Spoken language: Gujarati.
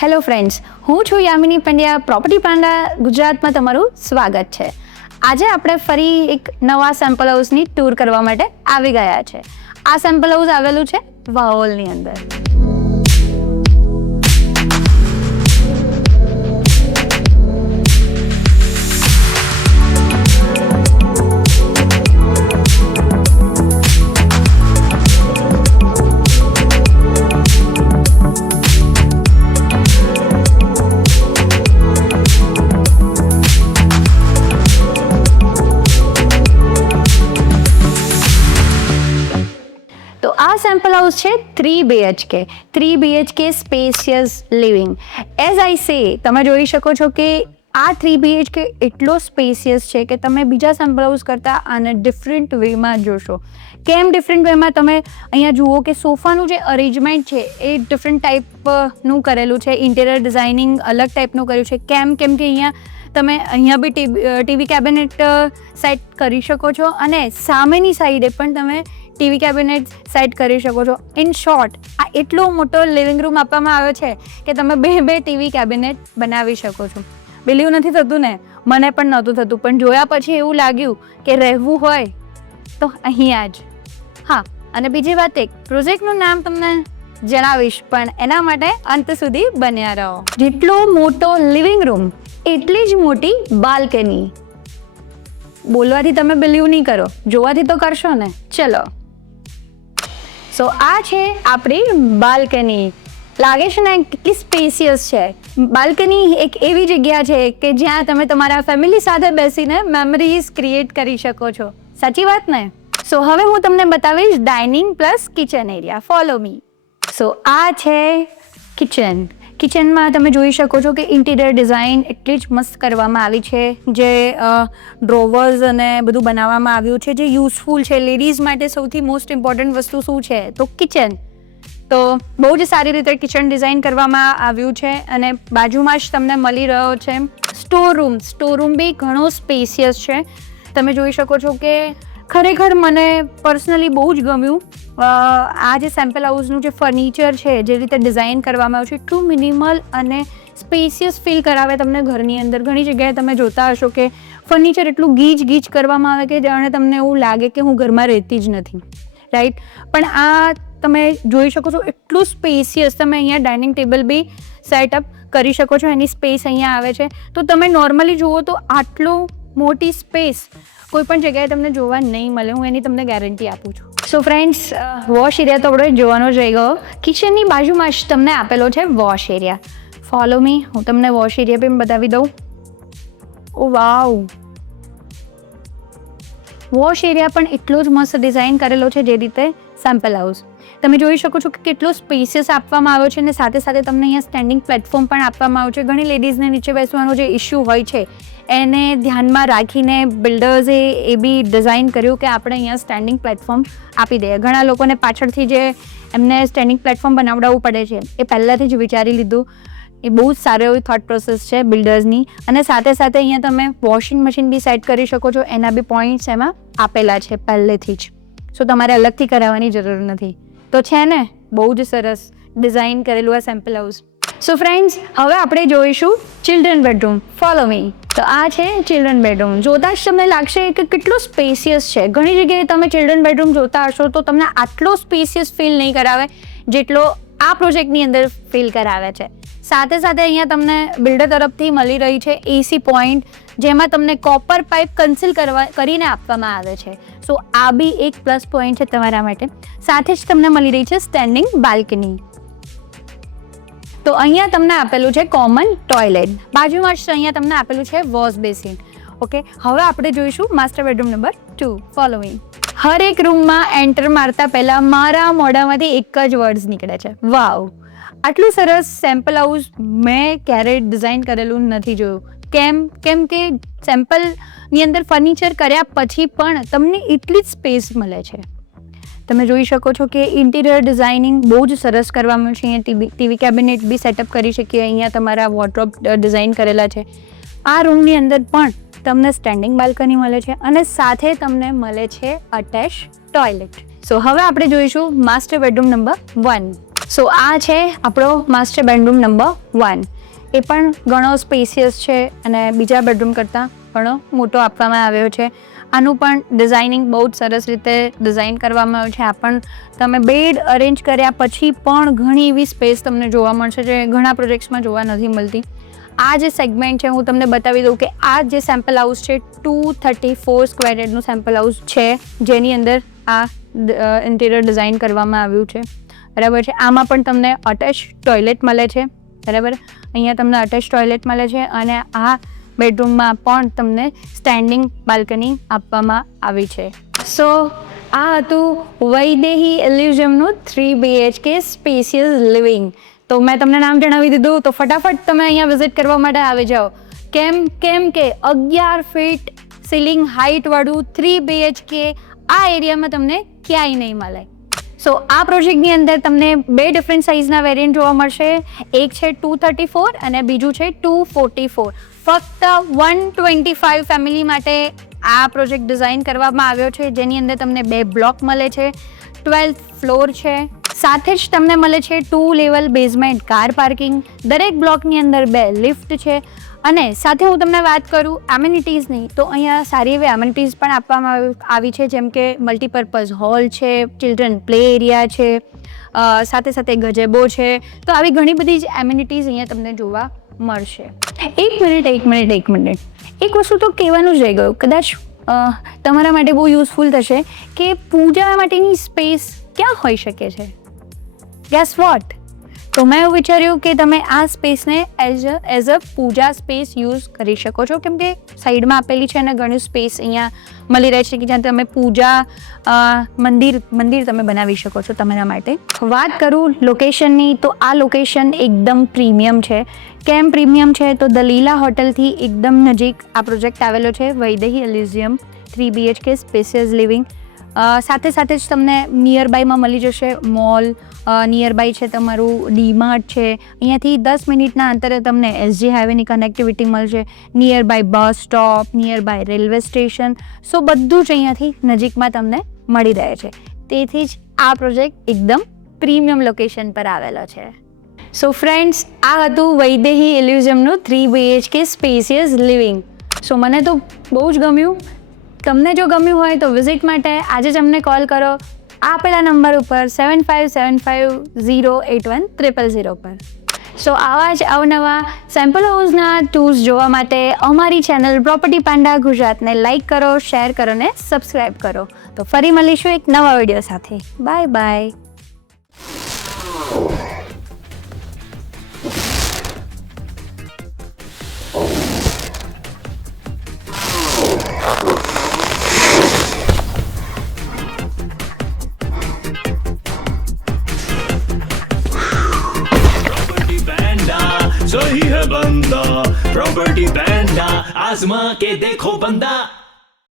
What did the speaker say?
હેલો ફ્રેન્ડ્સ, હું છું યામિની પંડ્યા. પ્રોપર્ટી પાંડા ગુજરાતમાં તમારું સ્વાગત છે. આજે આપણે ફરી એક નવા સેમ્પલ હાઉસની ટૂર કરવા માટે આવી ગયા છે. આ સેમ્પલ હાઉસ આવેલું છે વાવોલની અંદર. તો આ સેમ્પલ હાઉસ છે 3 BHK spacious living. As I સે, તમે જોઈ શકો છો કે આ 3 BHK એટલો સ્પેશિયસ છે કે તમે બીજા સેમ્પલ હાઉસ કરતાં આને ડિફરન્ટ વેમાં જોશો. કેમ ડિફરન્ટ વેમાં? તમે અહીંયા જુઓ કે સોફાનું જે અરેન્જમેન્ટ છે એ ડિફરન્ટ ટાઈપનું કરેલું છે. ઇન્ટિરિયર ડિઝાઇનિંગ અલગ ટાઈપનું કર્યું છે. કેમ કે અહીંયા બી ટીવી કેબિનેટ સેટ કરી શકો છો અને સામેની સાઈડે પણ તમે ટીવી કેબિનેટ સેટ કરી શકો છો. ઇન શોર્ટ, આ એટલો મોટો લિવિંગ રૂમ આપવામાં આવ્યો છે કે તમે બે ટીવી કેબિનેટ બનાવી શકો છો. બિલીવ નથી થતું ને? મને પણ નહોતું થતું, પણ જોયા પછી એવું લાગ્યું કે રહેવું હોય તો અહીંયા જ. હા, અને બીજી વાત, એક પ્રોજેક્ટનું નામ તમને જણાવીશ, પણ એના માટે અંત સુધી બન્યા રહો. જેટલો મોટો લિવિંગ રૂમ એટલી જ મોટી બાલ્કની. બોલવાથી તમે બિલીવ નહીં કરો, જોવાથી તો કરશો ને. ચલો, સો આ છે આપણી બાલ્કની. લાગે છે ને કેટલી સ્પેશિયસ છે. બાલ્કની એક એવી જગ્યા છે કે જ્યાં તમે તમારા ફેમિલી સાથે બેસીને મેમરીઝ ક્રિએટ કરી શકો છો. સાચી વાત ને? સો હવે હું તમને બતાવીશ dining plus kitchen area. Follow me. So આ છે કિચન. કિચનમાં તમે જોઈ શકો છો કે ઇન્ટિરિયર ડિઝાઇન એટલી જ મસ્ત કરવામાં આવી છે. જે ડ્રોવર્સ અને બધું બનાવવામાં આવ્યું છે જે યુઝફુલ છે. લેડીઝ માટે સૌથી મોસ્ટ ઇમ્પોર્ટન્ટ વસ્તુ શું છે? તો કિચન. તો બહુ જ સારી રીતે કિચન ડિઝાઇન કરવામાં આવ્યું છે. અને બાજુમાં જ તમને મળી રહ્યો છે સ્ટોર રૂમ બી ઘણો સ્પેશિયસ છે. તમે જોઈ શકો છો કે ખરેખર મને પર્સનલી બહુ જ ગમ્યું. આ જે સેમ્પલ હાઉસનું જે ફર્નિચર છે, જે રીતે ડિઝાઇન કરવામાં આવ્યું છે, એટલું મિનિમલ અને સ્પેશિયસ ફીલ કરાવે તમને ઘરની અંદર. ઘણી જગ્યાએ તમે જોતા હશો કે ફર્નિચર એટલું ગીચ કરવામાં આવે કે જાણે તમને એવું લાગે કે હું ઘરમાં રહેતી જ નથી, રાઈટ? પણ આ તમે જોઈ શકો છો એટલું સ્પેશિયસ. તમે અહીંયા ડાઇનિંગ ટેબલ બી સેટઅપ કરી શકો છો. એની સ્પેસ અહીંયા આવે છે. તો તમે નોર્મલી જુઓ તો આટલું મોટી સ્પેસ કોઈ પણ જગ્યાએ તમને જોવા નહીં મળે. હું એની તમને ગેરંટી આપું છું. સો ફ્રેન્ડ્સ, વોશ એરિયા તો આપણે જોવાનો જ રહી ગયો. કિચનની બાજુમાં જ તમને આપેલો છે વોશ એરિયા. ફોલો મી. હું તમને વોશ એરિયા બી બતાવી દઉં. ઓ વાવ! વોશ એરિયા પણ એટલો જ મસ્ત ડિઝાઇન કરેલો છે જે રીતે સેમ્પલ હાઉસ. તમે જોઈ શકો છો કે કેટલો સ્પેશિયસ આપવામાં આવ્યો છે. અને સાથે સાથે તમને અહીંયા સ્ટેન્ડિંગ પ્લેટફોર્મ પણ આપવામાં આવ્યું છે. ઘણી લેડીઝને નીચે બેસવાનો જે ઇશ્યુ હોય છે એને ધ્યાનમાં રાખીને બિલ્ડર્સે એ બી ડિઝાઇન કર્યું કે આપણે અહીંયા સ્ટેન્ડિંગ પ્લેટફોર્મ આપી દઈએ. ઘણા લોકોને પાછળથી જે એમને સ્ટેન્ડિંગ પ્લેટફોર્મ બનાવડાવવું પડે છે એ પહેલાંથી જ વિચારી લીધું. એ બહુ જ સારો એવી થોટ પ્રોસેસ છે બિલ્ડર્સની. અને સાથે સાથે અહીંયા તમે વોશિંગ મશીન બી સેટ કરી શકો છો. એના બી પોઈન્ટ્સ એમાં આપેલા છે પહેલેથી જ. સો તમારે અલગથી કરાવવાની જરૂર નથી. તો છે ને બહુ જ સરસ ડિઝાઇન કરેલું આ સેમ્પલ હાઉસ. સો ફ્રેન્ડ્સ, હવે આપણે જોઈશું ચિલ્ડ્રન બેડરૂમ. Follow me. તો આ છે ચિલ્ડ્રન બેડરૂમ. જોતાં જ તમને લાગશે કે કેટલું સ્પેશિયસ છે. ઘણી જગ્યાએ તમે ચિલ્ડ્રન બેડરૂમ જોતા હશો તો તમને આટલો સ્પેશિયસ ફીલ નહીં કરાવે જેટલો આ પ્રોજેક્ટની અંદર ફીલ કરાવે છે. સાથે સાથે અહીંયા તમને બિલ્ડર તરફથી મળી રહી છે AC પોઈન્ટ, જેમાં તમને કોપર પાઇપ કન્સીલ કરીને આપવામાં આવે છે. સો આ બી એક પ્લસ પોઈન્ટ છે તમારા માટે. સાથે જ તમને મળી રહી છે સ્ટેન્ડિંગ બાલ્કની. તો અહીંયા તમને આપેલું છે કોમન ટોયલેટ. બાજુમાં જ અહીંયા તમને આપેલું છે વોશ બેસિન. ઓકે, હવે આપણે જોઈશું master bedroom number 2. Follow me. હર એક રૂમમાં એન્ટર મારતા પહેલાં મારા મોઢામાંથી એક જ વર્ડ્સ નીકળે છે, વાવ! આટલું સરસ સેમ્પલ હાઉસ મેં ક્યારેય ડિઝાઇન કરેલું નથી જોયું. કેમ કે સેમ્પલની અંદર ફર્નિચર કર્યા પછી પણ તમને એટલી જ સ્પેસ મળે છે. તમે જોઈ શકો છો કે ઇન્ટિરિયર ડિઝાઇનિંગ બહુ જ સરસ કરવામાં છે. અહીંયા ટીવી કેબિનેટ બી સેટઅપ કરી શકીએ. અહીંયા તમારા વોર્ડરોબ ડિઝાઇન કરેલા છે. આ રૂમની અંદર પણ તમને સ્ટેન્ડિંગ બાલ્કની મળે છે અને સાથે તમને મળે છે અટેચ ટોયલેટ. સો હવે આપણે જોઈશું માસ્ટર બેડરૂમ નંબર 1. સો આ છે આપણો માસ્ટર બેડરૂમ નંબર 1. એ પણ ઘણો સ્પેસિયસ છે અને બીજા બેડરૂમ કરતાં ઘણો મોટો આપવામાં આવ્યો છે. આનું પણ ડિઝાઇનિંગ બહુ જ સરસ રીતે ડિઝાઇન કરવામાં આવ્યું છે. આ પણ તમે બેડ અરેન્જ કર્યા પછી પણ ઘણી એવી સ્પેસ તમને જોવા મળશે જે ઘણા પ્રોજેક્ટ્સમાં જોવા નથી મળતી. આ જે સેગમેન્ટ છે હું તમને બતાવી દઉં કે આ જે સેમ્પલ હાઉસ છે 234 સ્ક્વેર યાર્ડનું સેમ્પલ હાઉસ છે, જેની અંદર આ ઇન્ટિરિયર ડિઝાઇન કરવામાં આવ્યું છે. બરાબર છે. આમાં પણ તમને અટેચ ટોયલેટ મળે છે. બરાબર, અહીંયા તમને અટેચ ટોયલેટ મળે છે અને આ બેડરૂમમાં પણ તમને સ્ટેન્ડિંગ બાલ્કની આપવામાં આવી છે. સો આ હતું વૈદેહી એલ્યુઝિયમનું 3 BHK સ્પેસિયસ લિવિંગ. તો મેં તમને નામ જણાવી દીધું, તો ફટાફટ તમે અહીંયા વિઝિટ કરવા માટે આવી જાઓ. કેમ કે 11 ફીટ સીલિંગ હાઇટવાળું 3 BHK આ એરિયામાં તમને ક્યાંય નહીં મળે. સો આ પ્રોજેક્ટની અંદર તમને 2 ડિફરન્ટ સાઇઝના વેરિયન્ટ જોવા મળશે. એક છે 234 અને બીજું છે 244. ફક્ત 125 ફેમિલી માટે આ પ્રોજેક્ટ ડિઝાઇન કરવામાં આવ્યો છે, જેની અંદર તમને 2 બ્લોક મળે છે, 12th ફ્લોર છે. સાથે જ તમને મળે છે 2 લેવલ બેઝમેન્ટ કાર પાર્કિંગ. દરેક બ્લોકની અંદર 2 લિફ્ટ છે. અને સાથે હું તમને વાત કરું એમ્યુનિટીઝની, તો અહીંયા સારી એવી એમ્યુનિટીઝ પણ આપવામાં આવી છે, જેમ કે મલ્ટીપર્પઝ હોલ છે, ચિલ્ડ્રન પ્લે એરિયા છે, સાથે સાથે ગજેબો છે. તો આવી ઘણી બધી જ એમ્યુનિટીઝ અહીંયા તમને જોવા મળશે. એક મિનિટ એક વસ્તુ તો કહેવાનું જ રહી ગયું, કદાચ તમારા માટે બહુ યુઝફુલ થશે કે પૂજા માટેની સ્પેસ ક્યાં હોઈ શકે છે. Guess what? તો મેં એવું વિચાર્યું કે તમે આ સ્પેસને as a puja space use કરી શકો છો, કેમ કે સાઈડમાં આપેલી છે અને ઘણી સ્પેસ અહીંયા મળી રહે છે કે જ્યાં તમે પૂજા મંદિર તમે બનાવી શકો છો તમારા માટે. વાત કરું લોકેશનની, તો આ લોકેશન એકદમ પ્રીમિયમ છે. કેમ પ્રીમિયમ છે? તો ધ લીલા હોટલથી એકદમ નજીક આ પ્રોજેક્ટ આવેલો છે, વૈદેહી એલ્યુઝિયમ 3 BHK સ્પેસિયસ લિવિંગ. સાથે જ તમને નિયરબાયમાં મળી જશે મોલ, નિયરબાય છે તમારું ડીમાર્ટ છે. અહીંયાથી 10 મિનિટના અંતરે તમને SG હાઈવેની કનેક્ટિવિટી મળશે, nearby bus stop, nearby railway station. So બધું જ અહીંયાથી નજીકમાં તમને મળી રહે છે. તેથી જ આ પ્રોજેક્ટ એકદમ પ્રીમિયમ લોકેશન પર આવેલો છે. સો ફ્રેન્ડ્સ, આ હતું વૈદેહી એલ્યુઝિયમનું 3 BHK સ્પેસિયસ લિવિંગ. સો મને તો બહુ જ ગમ્યું. તમને જો ગમ્યું હોય તો વિઝિટ માટે આજે જ અમને કોલ કરો આપેલા નંબર ઉપર 7575081000 પર. સો આવા જ અવનવા સેમ્પલ હાઉસના ટૂર્સ જોવા માટે અમારી ચેનલ પ્રોપર્ટી પેન્ડા ગુજરાતને લાઇક કરો, શેર કરો ને સબસ્ક્રાઈબ કરો. તો ફરી મળીશું એક નવા વિડીયો સાથે. Bye bye. सही है बंदा प्रॉपर्टी पैंडा आजमा के देखो बंदा.